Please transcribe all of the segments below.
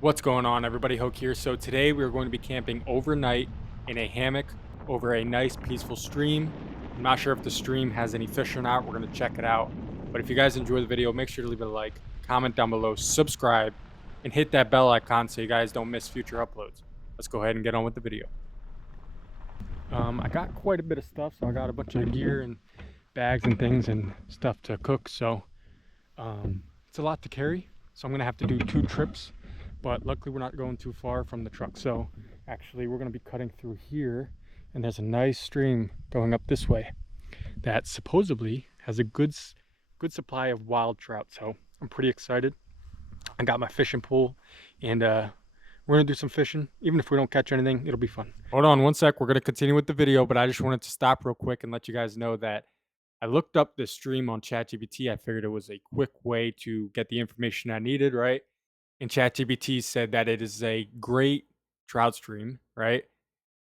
What's going on, everybody? Hoak here. So today we are going to be camping overnight in a hammock over a nice peaceful stream. I'm not sure if the stream has any fish or not. We're going to check it out. But if you guys enjoy the video, make sure to leave it a like, comment down below, subscribe, and hit that bell icon so you guys don't miss future uploads. Let's go ahead and get on with the video. I got quite a bit of stuff, so I got a bunch of gear and bags and things and stuff to cook. So it's a lot to carry. So I'm going to have to do 2 trips. But luckily we're not going too far from the truck. So actually we're going to be cutting through here, and there's a nice stream going up this way that supposedly has a good supply of wild trout. So I'm pretty excited. I got my fishing pole, and we're going to do some fishing. Even if we don't catch anything, it'll be fun. Hold on one sec. We're going to continue with the video, but I just wanted to stop real quick and let you guys know that I looked up this stream on ChatGPT. I figured it was a quick way to get the information I needed, right? And ChatGPT said that it is a great trout stream, right?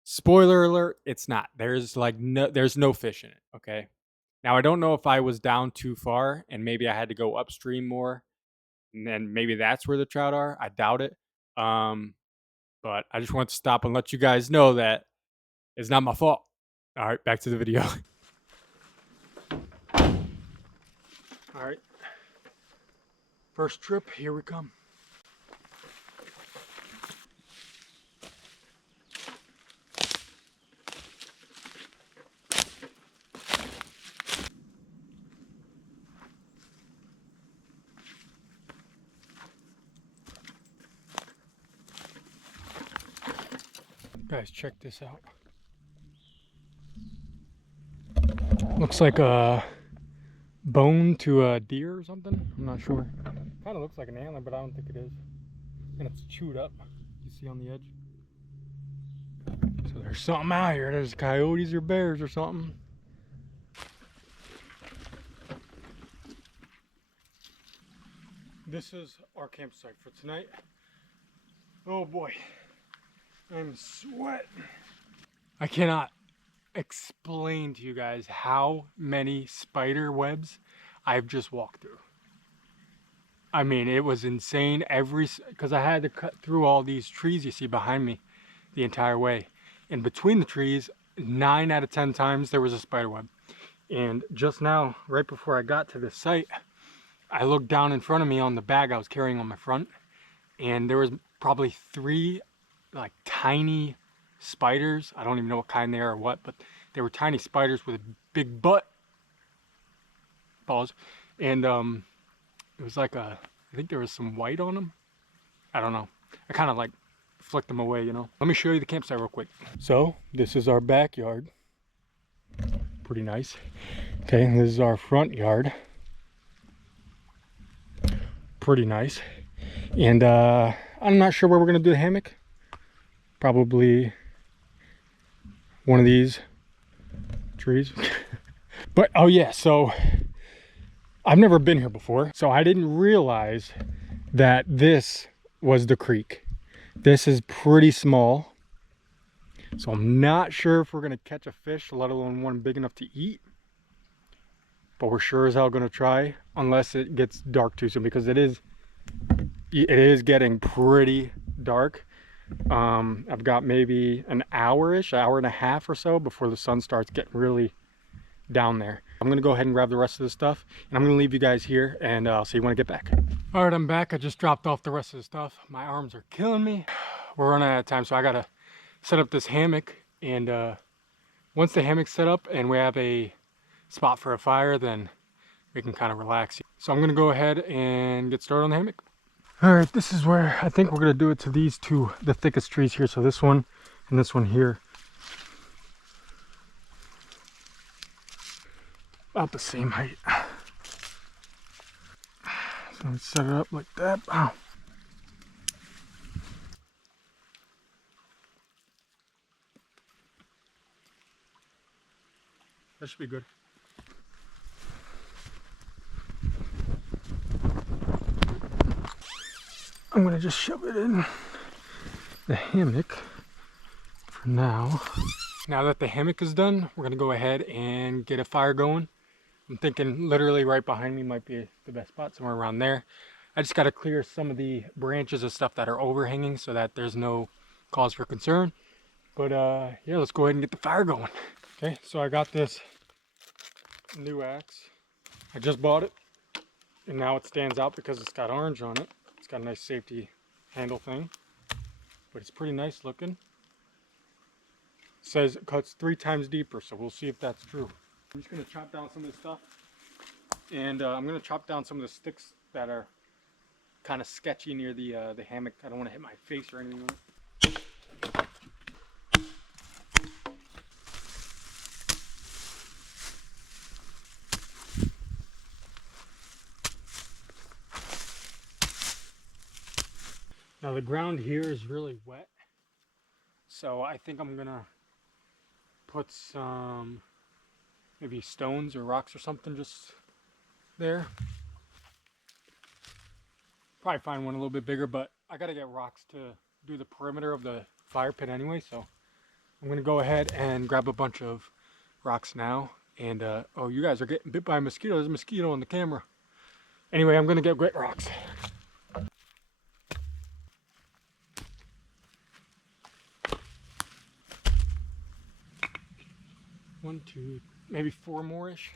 Spoiler alert, it's not. There's no fish in it, okay? Now I don't know if I was down too far and maybe I had to go upstream more, and then maybe that's where the trout are. I doubt it. But I just want to stop and let you guys know that it's not my fault. All right, back to the video. All right. First trip, here we come. Guys, check this out. Looks like a bone to a deer or something. I'm not sure. Kind of looks like an antler, but I don't think it is. And it's chewed up. You see on the edge? So there's something out here. There's coyotes or bears or something. This is our campsite for tonight. Oh boy. I'm sweating. I cannot explain to you guys how many spider webs I've just walked through. I mean, it was insane. Because I had to cut through all these trees you see behind me the entire way. In between the trees, 9 out of 10 times there was a spider web. And just now, right before I got to this site, I looked down in front of me on the bag I was carrying on my front, and there was probably 3 like tiny spiders. I don't even know what kind they are or what, but they were tiny spiders with a big butt. Balls. And it was like I think there was some white on them. I don't know. I kind of like flicked them away, you know. Let me show you the campsite real quick. So this is our backyard. Pretty nice. Okay, and this is our front yard. Pretty nice. And I'm not sure where we're gonna do the hammock. Probably one of these trees. But oh yeah, so I've never been here before, so I didn't realize that this was the creek. This is pretty small, so I'm not sure if we're gonna catch a fish, let alone one big enough to eat, but we're sure as hell gonna try, unless it gets dark too soon, because it is getting pretty dark. I've got maybe an hour-ish, hour and a half or so before the sun starts getting really down there. I'm gonna go ahead and grab the rest of the stuff, and I'm gonna leave you guys here, and I'll see you when I get back. All right, I'm back. I just dropped off the rest of the stuff. My arms are killing me. We're running out of time, so I gotta set up this hammock, and once the hammock's set up and we have a spot for a fire, then we can kind of relax. So I'm gonna go ahead and get started on the hammock. All right, this is where I think we're gonna do it to these 2, the thickest trees here. So this one and this one here. About the same height. So let's set it up like that. Wow. That should be good. I'm gonna just shove it in the hammock for now. Now that the hammock is done, we're gonna go ahead and get a fire going. I'm thinking literally right behind me might be the best spot, somewhere around there. I just got to clear some of the branches and stuff that are overhanging so that there's no cause for concern. But yeah, let's go ahead and get the fire going. Okay, so I got this new axe. I just bought it, and now it stands out because it's got orange on it. It's got a nice safety handle thing, but it's pretty nice looking. It says it cuts 3 times deeper, so we'll see if that's true. I'm just gonna chop down some of this stuff, and I'm gonna chop down some of the sticks that are kind of sketchy near the hammock. I don't want to hit my face or anything on it. Now the ground here is really wet, so I think I'm gonna put some maybe stones or rocks or something just there. Probably find one a little bit bigger, but I gotta get rocks to do the perimeter of the fire pit anyway, so I'm gonna go ahead and grab a bunch of rocks now. And oh, you guys are getting bit by a mosquito. There's a mosquito on the camera. Anyway, I'm gonna get grit rocks. 1, 2, maybe 4 more-ish.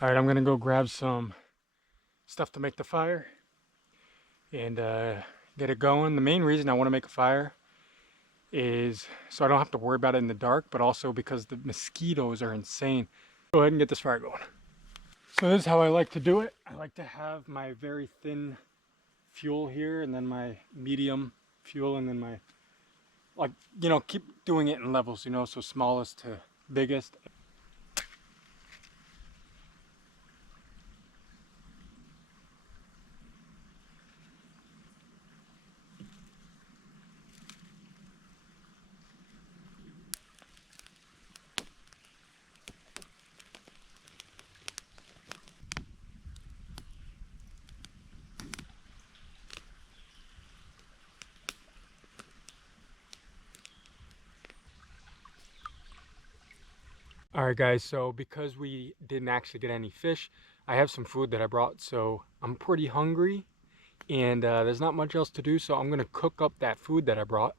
All right, I'm gonna go grab some stuff to make the fire and get it going. The main reason I want to make a fire is so I don't have to worry about it in the dark, but also because the mosquitoes are insane. Go ahead and get this fire going. So this is how I like to do it. I like to have my very thin fuel here, and then my medium fuel, and then my, like, you know, keep doing it in levels, you know, so smallest to biggest. Alright guys, so because we didn't actually get any fish, I have some food that I brought, so I'm pretty hungry, and there's not much else to do, so I'm going to cook up that food that I brought.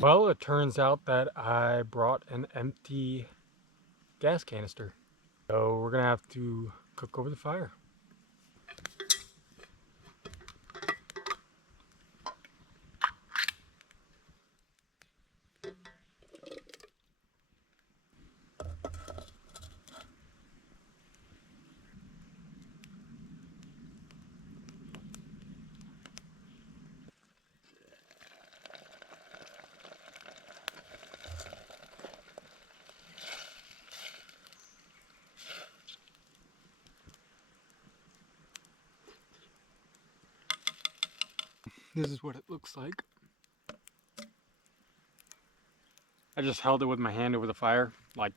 Well, it turns out that I brought an empty gas canister. So we're gonna have to cook over the fire. This is what it looks like. I just held it with my hand over the fire, like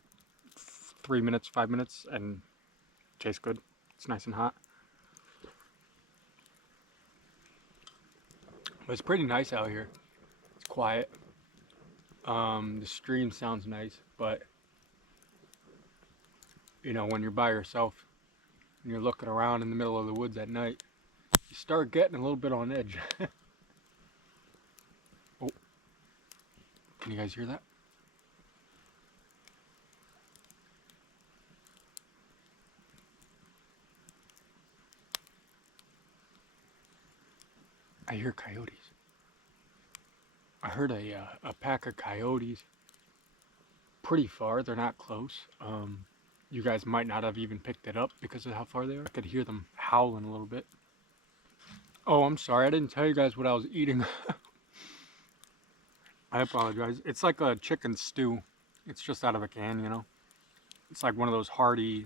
3 minutes, 5 minutes, and it tastes good. It's nice and hot. But it's pretty nice out here. It's quiet. The stream sounds nice, but you know, when you're by yourself and you're looking around in the middle of the woods at night, you start getting a little bit on edge. Oh, can you guys hear that? I hear coyotes. I heard a pack of coyotes pretty far. They're not close. You guys might not have even picked it up because of how far they are. I could hear them howling a little bit. Oh, I'm sorry. I didn't tell you guys what I was eating. I apologize. It's like a chicken stew. It's just out of a can, you know. It's like one of those hearty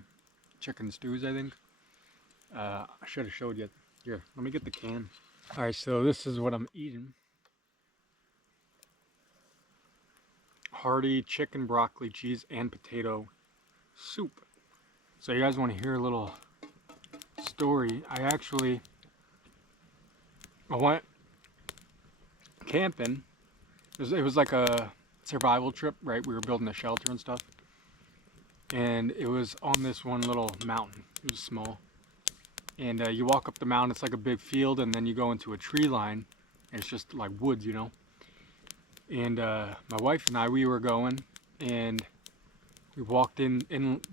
chicken stews, I think. I should have showed you. Here, let me get the can. All right, so this is what I'm eating. Hearty chicken, broccoli, cheese, and potato soup. So you guys want to hear a little story? I went camping. It was like a survival trip, right? We were building a shelter and stuff. And it was on this one little mountain. It was small. And you walk up the mountain, it's like a big field, and then you go into a tree line. And it's just like woods, you know? And my wife and I, we were going, and we walked in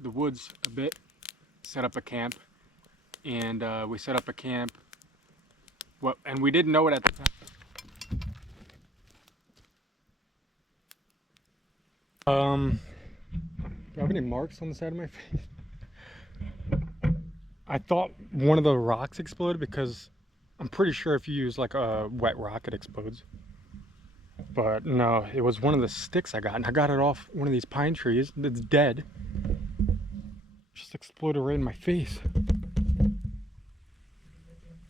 the woods a bit, set up a camp. And we set up a camp. And we didn't know it at the time. Do I have any marks on the side of my face? I thought one of the rocks exploded because I'm pretty sure if you use like a wet rock, it explodes. But no, it was one of the sticks I got, and I got it off one of these pine trees that's dead. Just exploded right in my face.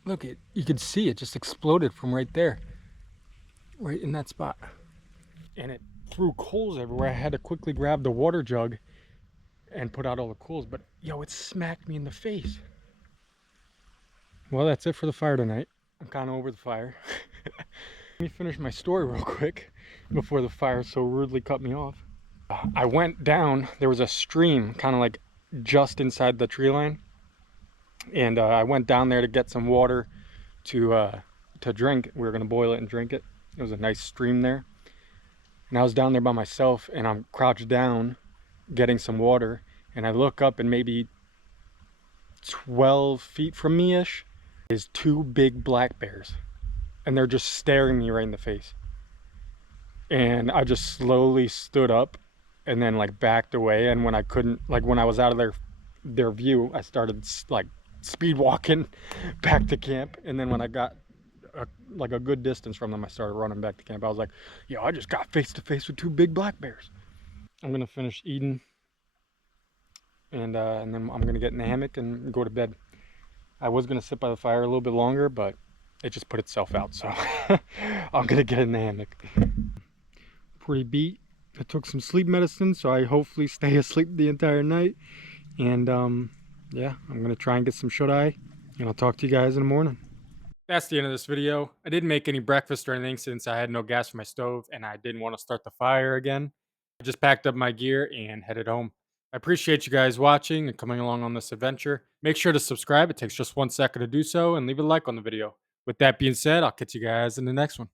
Look, you could see it just exploded from right there, right in that spot. And it threw coals everywhere. I had to quickly grab the water jug and put out all the coals, but yo, it smacked me in the face. Well, that's it for the fire tonight. I'm kind of over the fire. Let me finish my story real quick before the fire so rudely cut me off. I went down, there was a stream kind of like just inside the tree line. And I went down there to get some water to drink. We were gonna boil it and drink it. It was a nice stream there. And I was down there by myself, and I'm crouched down getting some water. And I look up, and maybe 12 feet from me-ish is two big black bears. And they're just staring me right in the face. And I just slowly stood up and then like backed away. And when I couldn't, like when I was out of their view, I started like speed walking back to camp. And then when I got like a good distance from them, I started running back to camp. I was like, yo, I just got face to face with two big black bears. I'm gonna finish eating, and then I'm gonna get in the hammock and go to bed. I was gonna sit by the fire a little bit longer, but it just put itself out, so I'm gonna get in the hammock. Pretty beat. I took some sleep medicine, so I hopefully stay asleep the entire night. And yeah, I'm gonna try and get some shut-eye, and I'll talk to you guys in the morning. That's the end of this video. I didn't make any breakfast or anything since I had no gas for my stove and I didn't want to start the fire again. I just packed up my gear and headed home. I appreciate you guys watching and coming along on this adventure. Make sure to subscribe. It takes just 1 second to do so, and leave a like on the video. With that being said, I'll catch you guys in the next one.